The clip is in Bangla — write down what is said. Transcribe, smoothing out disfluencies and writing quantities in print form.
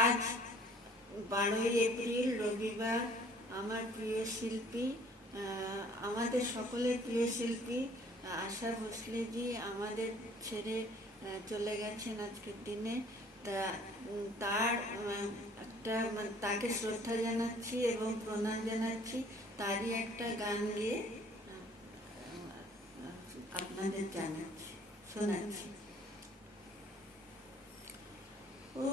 আজ 12 এপ্রিল রবিবার। আমার প্রিয় শিল্পী, আমাদের সকলের প্রিয় শিল্পী আশা ভোসলেজি আমাদের ছেড়ে চলে গেছেন আজকের দিনে। তার একটা তাকে শ্রদ্ধা জানাচ্ছি এবং প্রণাম জানাচ্ছি। তারই একটা গান গিয়ে আপনাদের জানাচ্ছি, শোনাচ্ছি। ও